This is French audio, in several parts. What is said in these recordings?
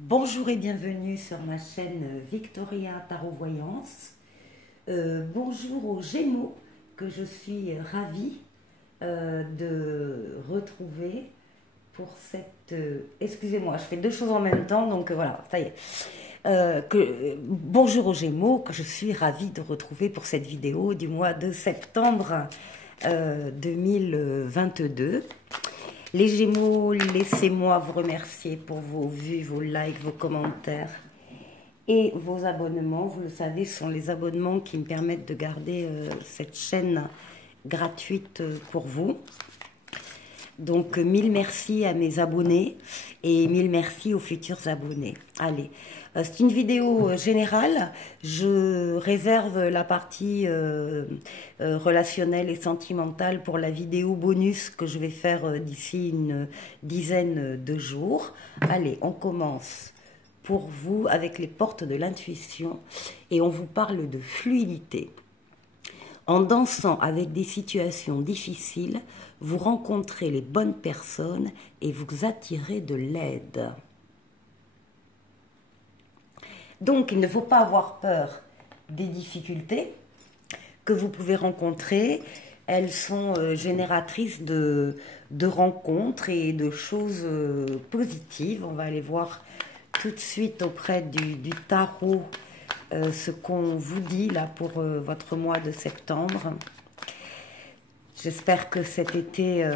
Bonjour et bienvenue sur ma chaîne Victoria Tarot Voyance. Bonjour aux Gémeaux que je suis ravie de retrouver pour cette... excusez-moi, je fais deux choses en même temps, donc voilà, ça y est. Bonjour aux Gémeaux que je suis ravie de retrouver pour cette vidéo du mois de septembre 2022. Les Gémeaux, laissez-moi vous remercier pour vos vues, vos likes, vos commentaires et vos abonnements. Vous le savez, ce sont les abonnements qui me permettent de garder cette chaîne gratuite pour vous. Donc, mille merci à mes abonnés et mille merci aux futurs abonnés. Allez, c'est une vidéo générale. Je réserve la partie relationnelle et sentimentale pour la vidéo bonus que je vais faire d'ici une dizaine de jours. Allez, on commence pour vous avec les portes de l'intuition et on vous parle de fluidité. En dansant avec des situations difficiles, vous rencontrez les bonnes personnes et vous attirez de l'aide. Donc, il ne faut pas avoir peur des difficultés que vous pouvez rencontrer. Elles sont génératrices de rencontres et de choses positives. On va aller voir tout de suite auprès du tarot ce qu'on vous dit là pour votre mois de septembre. J'espère que cet été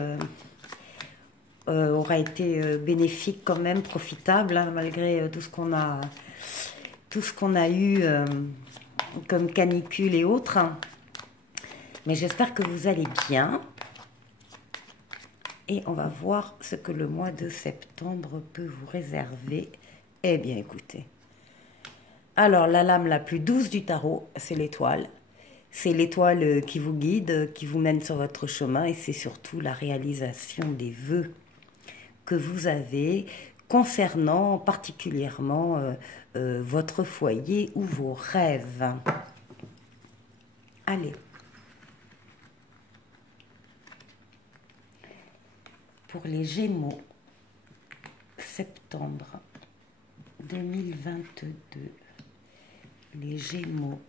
aura été bénéfique quand même, profitable, hein, malgré tout ce qu'on a eu comme canicule et autres. Mais j'espère que vous allez bien. Et on va voir ce que le mois de septembre peut vous réserver. Eh bien, écoutez. Alors, la lame la plus douce du tarot, c'est l'étoile. C'est l'étoile qui vous guide, qui vous mène sur votre chemin et c'est surtout la réalisation des vœux que vous avez concernant particulièrement votre foyer ou vos rêves. Allez. Pour les Gémeaux, septembre 2022. Les Gémeaux.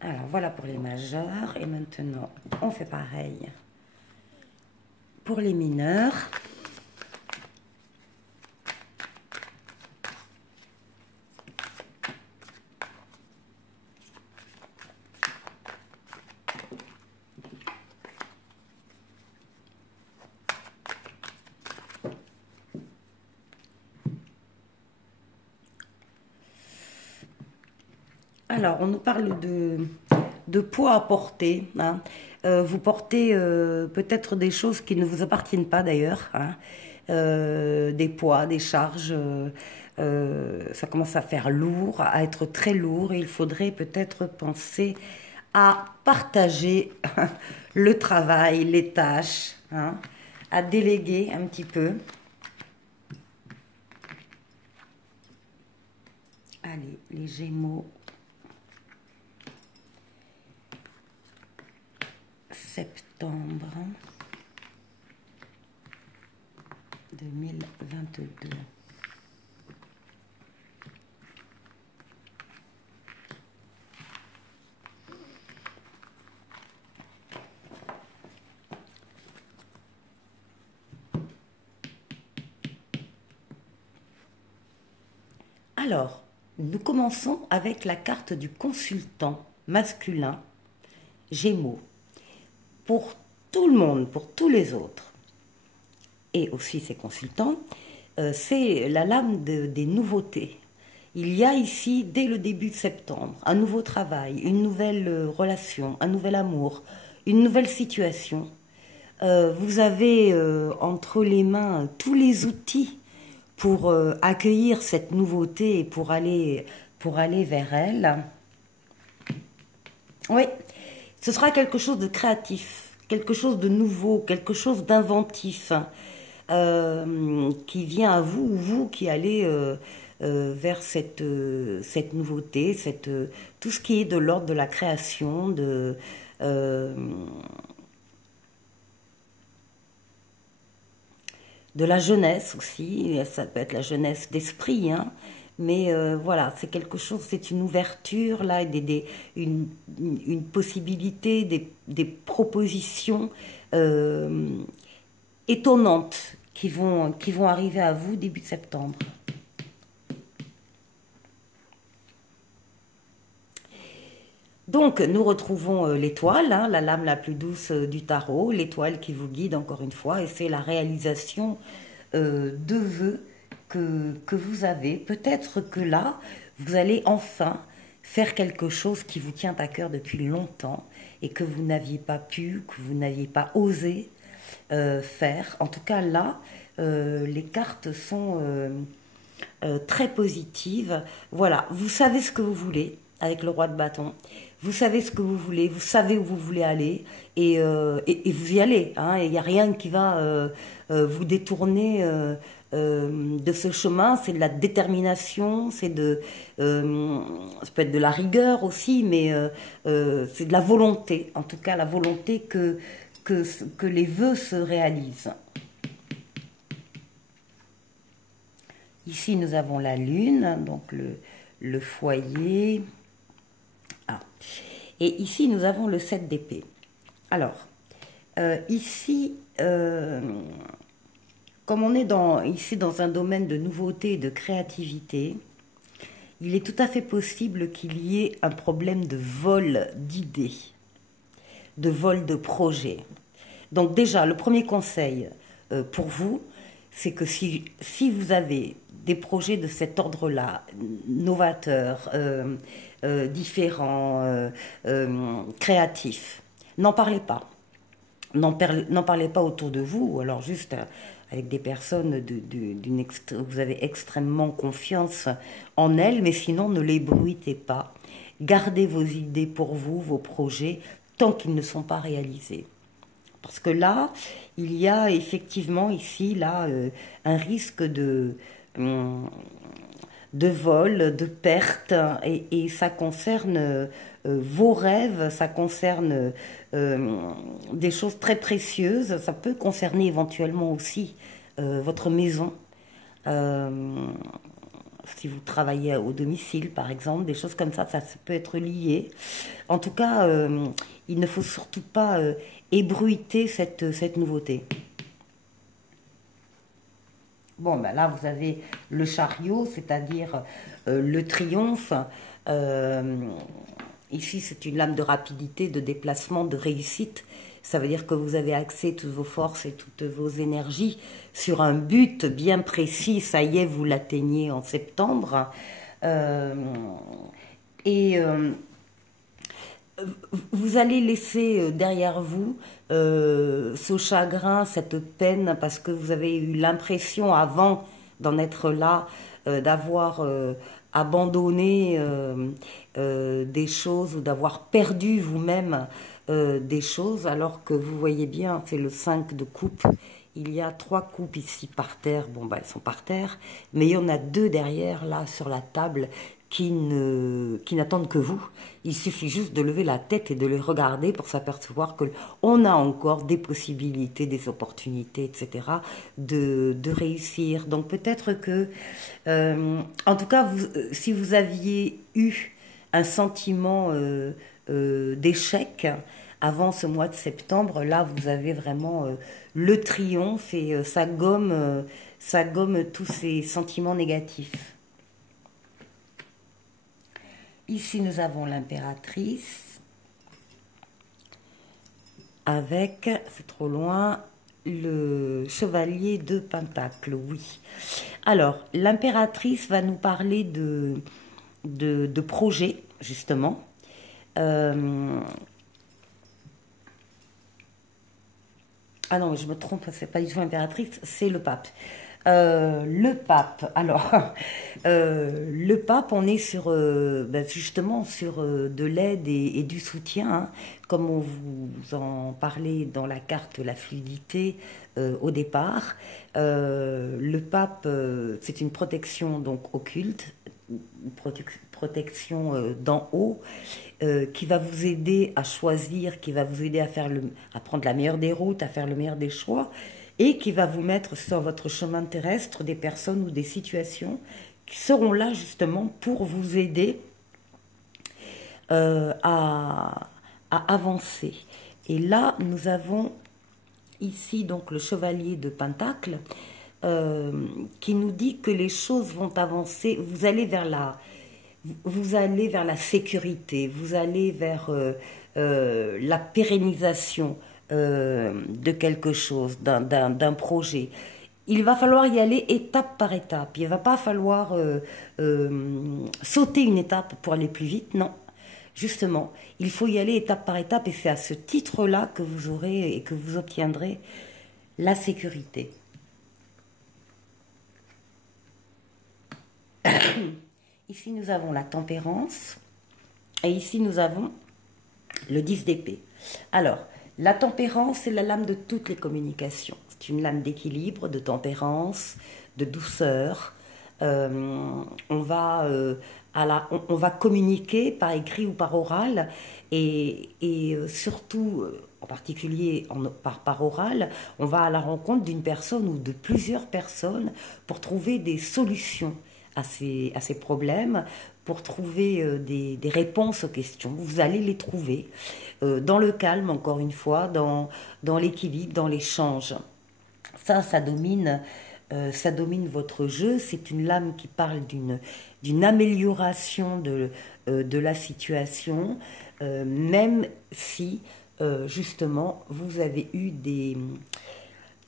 Alors voilà pour les majeurs et maintenant on fait pareil pour les mineurs. Alors, on nous parle de poids à porter. Hein. Vous portez peut-être des choses qui ne vous appartiennent pas d'ailleurs. Hein. Des poids, des charges. Ça commence à faire lourd, à être très lourd. Et il faudrait peut-être penser à partager le travail, les tâches, hein, à déléguer un petit peu. Allez, les Gémeaux. Septembre 2022. Alors, nous commençons avec la carte du consultant masculin Gémeaux. Pour tout le monde, pour tous les autres, et aussi ces consultants, c'est la lame des nouveautés. Il y a ici, dès le début de septembre, un nouveau travail, une nouvelle relation, un nouvel amour, une nouvelle situation. Vous avez entre les mains tous les outils pour accueillir cette nouveauté et pour aller vers elle. Oui. Ce sera quelque chose de créatif, quelque chose de nouveau, quelque chose d'inventif qui vient à vous ou vous qui allez vers cette nouveauté, tout ce qui est de l'ordre de la création, de la jeunesse aussi. Ça peut être la jeunesse d'esprit, hein, mais voilà, c'est quelque chose, c'est une ouverture là, une possibilité, des propositions étonnantes qui vont arriver à vous début septembre. Donc, nous retrouvons l'étoile, hein, la lame la plus douce du tarot, l'étoile qui vous guide encore une fois, et c'est la réalisation de vœux que vous avez. Peut-être que là, vous allez enfin faire quelque chose qui vous tient à cœur depuis longtemps et que vous n'aviez pas pu, que vous n'aviez pas osé faire. En tout cas, là, les cartes sont très positives. Voilà, vous savez ce que vous voulez avec le roi de bâton. Vous savez ce que vous voulez, vous savez où vous voulez aller et vous y allez. Hein, il n'y a rien qui va vous détourner de ce chemin. C'est de la détermination, ça peut être de la rigueur aussi, mais c'est de la volonté. En tout cas, la volonté que les vœux se réalisent. Ici, nous avons la lune, donc le foyer. Ah. Et ici, nous avons le 7 d'épée. Alors, ici, comme on est ici dans un domaine de nouveauté et de créativité, il est tout à fait possible qu'il y ait un problème de vol d'idées, de vol de projets. Donc déjà, le premier conseil pour vous, c'est que si vous avez des projets de cet ordre-là, novateurs, différents, créatifs, n'en parlez pas. N'en parlez pas autour de vous, ou alors juste avec des personnes vous avez extrêmement confiance en elles, mais sinon ne les bruitez pas. Gardez vos idées pour vous, vos projets, tant qu'ils ne sont pas réalisés. Parce que là, il y a effectivement ici, là, un risque de vol, de perte, et ça concerne vos rêves, ça concerne des choses très précieuses, ça peut concerner éventuellement aussi votre maison, si vous travaillez au domicile par exemple, des choses comme ça peut être lié. En tout cas, il ne faut surtout pas ébruiter cette nouveauté. Bon, ben là, vous avez le chariot, c'est-à-dire le triomphe. Ici, c'est une lame de rapidité, de déplacement, de réussite. Ça veut dire que vous avez axé toutes vos forces et toutes vos énergies sur un but bien précis. Ça y est, vous l'atteignez en septembre. Vous allez laisser derrière vous ce chagrin, cette peine, parce que vous avez eu l'impression, avant d'en être là, d'avoir abandonné des choses ou d'avoir perdu vous-même des choses, alors que vous voyez bien, c'est le 5 de coupe. Il y a 3 coupes ici par terre, bon bah elles sont par terre, mais il y en a 2 derrière, là, sur la table, qui n'attendent que vous. Il suffit juste de lever la tête et de les regarder pour s'apercevoir qu'on a encore des possibilités, des opportunités, etc., de réussir. Donc peut-être que, en tout cas, si vous aviez eu un sentiment d'échec avant ce mois de septembre, là vous avez vraiment le triomphe et ça gomme tous ces sentiments négatifs. Ici, nous avons l'impératrice avec, c'est trop loin, le chevalier de Pentacle, oui. Alors, l'impératrice va nous parler de projets, justement. Ah non, je me trompe, c'est pas du tout l'impératrice, c'est le pape. Le pape, alors, le pape, on est sur, justement sur de l'aide et du soutien, hein, comme on vous en parlait dans la carte la fluidité au départ. Le pape, c'est une protection donc occulte, une protection d'en haut, qui va vous aider à choisir, qui va vous aider à prendre la meilleure des routes, à faire le meilleur des choix, et qui va vous mettre sur votre chemin terrestre des personnes ou des situations qui seront là justement pour vous aider euh, à, à avancer. Et là, nous avons ici donc le chevalier de Pentacle euh, qui nous dit que les choses vont avancer, vous allez vers la sécurité, vous allez vers la pérennisation de quelque chose, d'un projet. Il va falloir y aller étape par étape. Il ne va pas falloir sauter une étape pour aller plus vite, non. Justement, il faut y aller étape par étape et c'est à ce titre-là que vous aurez et que vous obtiendrez la sécurité. Ici, nous avons la tempérance et ici, nous avons le 10 d'épée. Alors, la tempérance, c'est la lame de toutes les communications. C'est une lame d'équilibre, de tempérance, de douceur. On va communiquer par écrit ou par oral et surtout, en particulier par oral, on va à la rencontre d'une personne ou de plusieurs personnes pour trouver des solutions à ces problèmes, pour trouver des réponses aux questions. Vous allez les trouver dans le calme, encore une fois, dans l'équilibre, dans l'échange. Ça domine votre jeu. C'est une lame qui parle d'une amélioration de la situation, même si, justement, vous avez eu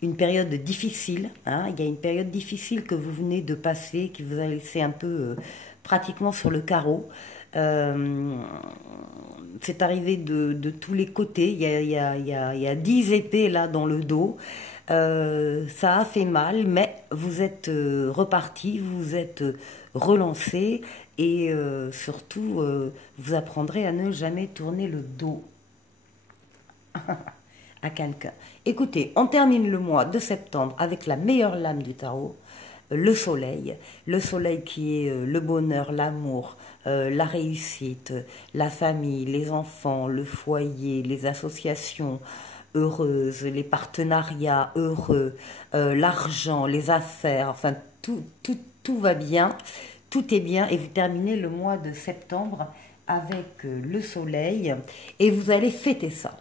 une période difficile, hein. Il y a une période difficile que vous venez de passer, qui vous a laissé un peu pratiquement sur le carreau. C'est arrivé de tous les côtés. Il y a 10 épées là dans le dos. Ça a fait mal, mais vous êtes reparti, vous êtes relancé et surtout, vous apprendrez à ne jamais tourner le dos à quelqu'un. Écoutez, on termine le mois de septembre avec la meilleure lame du tarot, le soleil. Le soleil qui est le bonheur, l'amour, la réussite, la famille, les enfants, le foyer, les associations heureuses, les partenariats heureux, l'argent, les affaires, enfin tout va bien, tout est bien et vous terminez le mois de septembre avec le soleil et vous allez fêter ça.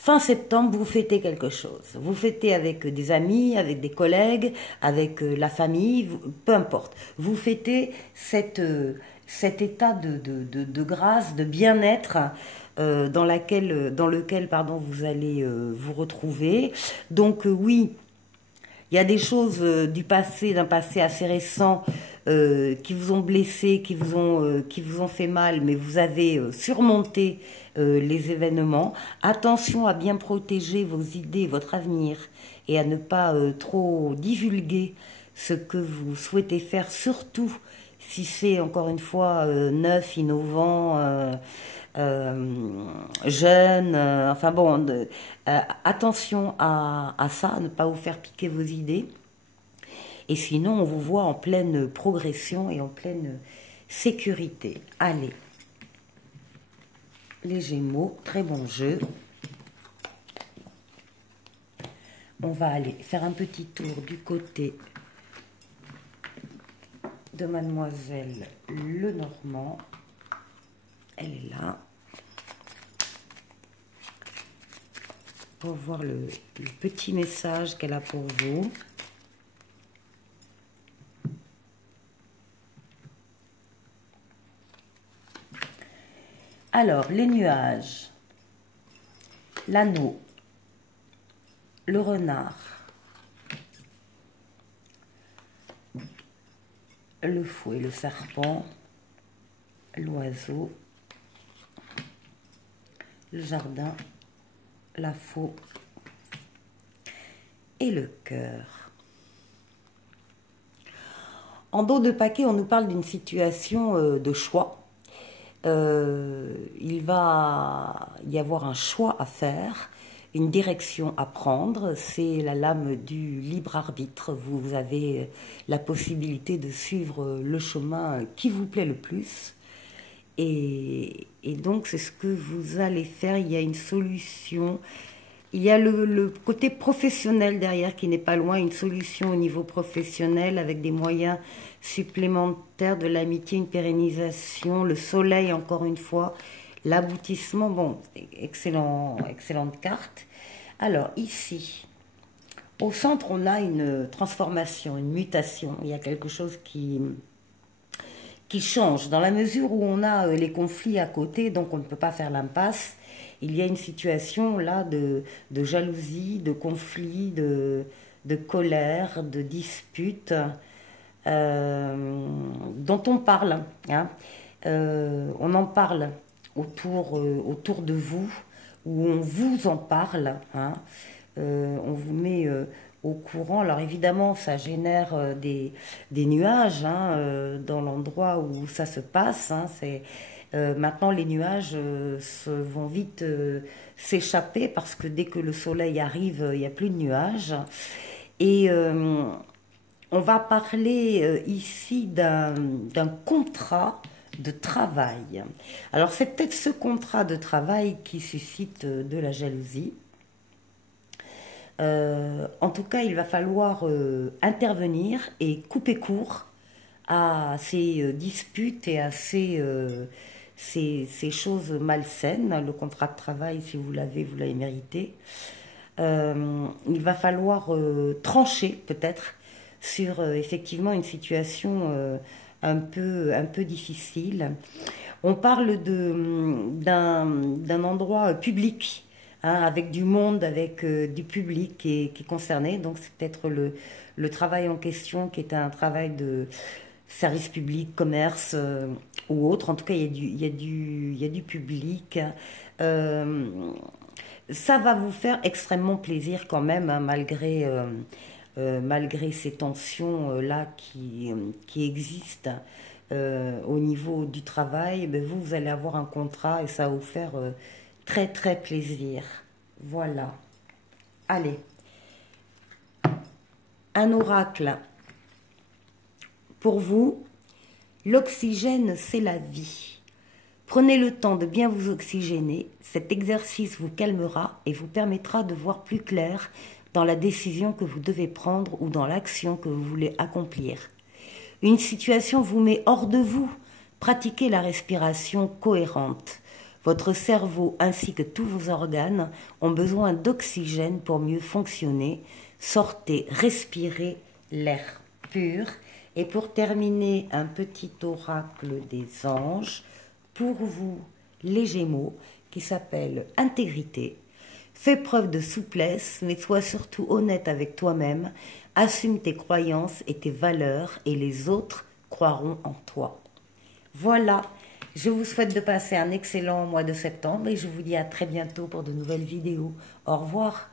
Fin septembre, vous fêtez quelque chose. Vous fêtez avec des amis, avec des collègues, avec la famille, peu importe. Vous fêtez cet état de grâce, de bien-être dans lequel vous allez vous retrouver. Donc oui, il y a des choses d'un passé assez récent qui vous ont blessé, qui vous ont fait mal, mais vous avez surmonté les événements. Attention à bien protéger vos idées, votre avenir, et à ne pas trop divulguer ce que vous souhaitez faire, surtout si c'est encore une fois neuf, innovant, jeune, enfin bon, attention à ça, à ne pas vous faire piquer vos idées. Et sinon, on vous voit en pleine progression et en pleine sécurité. Allez, les Gémeaux, très bon jeu. On va aller faire un petit tour du côté de Mademoiselle Lenormand. Elle est là. Pour voir le petit message qu'elle a pour vous. Alors, les nuages, l'anneau, le renard, le fouet, le serpent, l'oiseau, le jardin, la faux et le cœur. En dos de paquet, on nous parle d'une situation de choix. Il va y avoir un choix à faire, une direction à prendre. C'est la lame du libre arbitre. Vous avez la possibilité de suivre le chemin qui vous plaît le plus. Et donc, c'est ce que vous allez faire. Il y a une solution. Il y a le côté professionnel derrière qui n'est pas loin, une solution au niveau professionnel avec des moyens supplémentaires, de l'amitié, une pérennisation, le soleil encore une fois, l'aboutissement, bon, excellente carte. Alors ici, au centre, on a une transformation, une mutation, il y a quelque chose qui change, dans la mesure où on a les conflits à côté, donc on ne peut pas faire l'impasse. Il y a une situation là de jalousie, de conflit, de colère, de dispute dont on parle. Hein. On en parle autour de vous, ou on vous en parle. Hein. On vous met au courant. Alors évidemment, ça génère des nuages hein, dans l'endroit où ça se passe. Hein. Maintenant, les nuages vont vite s'échapper parce que dès que le soleil arrive, il n'y a plus de nuages. Et on va parler ici d'un contrat de travail. Alors, c'est peut-être ce contrat de travail qui suscite de la jalousie. En tout cas, il va falloir intervenir et couper court à ces disputes et à ces choses malsaines. Le contrat de travail, si vous l'avez mérité. Il va falloir trancher peut-être sur effectivement une situation un peu difficile. On parle d'un endroit public, hein, avec du monde, avec du public qui est concerné. Donc c'est peut-être le travail en question qui est un travail de service public, commerce ou autre. En tout cas, il y a du public. Ça va vous faire extrêmement plaisir quand même, hein, malgré ces tensions-là qui existent au niveau du travail. Ben vous allez avoir un contrat et ça va vous faire très très plaisir. Voilà. Allez. Un oracle. Pour vous, l'oxygène, c'est la vie. Prenez le temps de bien vous oxygéner. Cet exercice vous calmera et vous permettra de voir plus clair dans la décision que vous devez prendre ou dans l'action que vous voulez accomplir. Une situation vous met hors de vous. Pratiquez la respiration cohérente. Votre cerveau ainsi que tous vos organes ont besoin d'oxygène pour mieux fonctionner. Sortez, respirez l'air pur. Et pour terminer, un petit oracle des anges pour vous, les Gémeaux, qui s'appelle Intégrité. Fais preuve de souplesse, mais sois surtout honnête avec toi-même. Assume tes croyances et tes valeurs et les autres croiront en toi. Voilà, je vous souhaite de passer un excellent mois de septembre et je vous dis à très bientôt pour de nouvelles vidéos. Au revoir.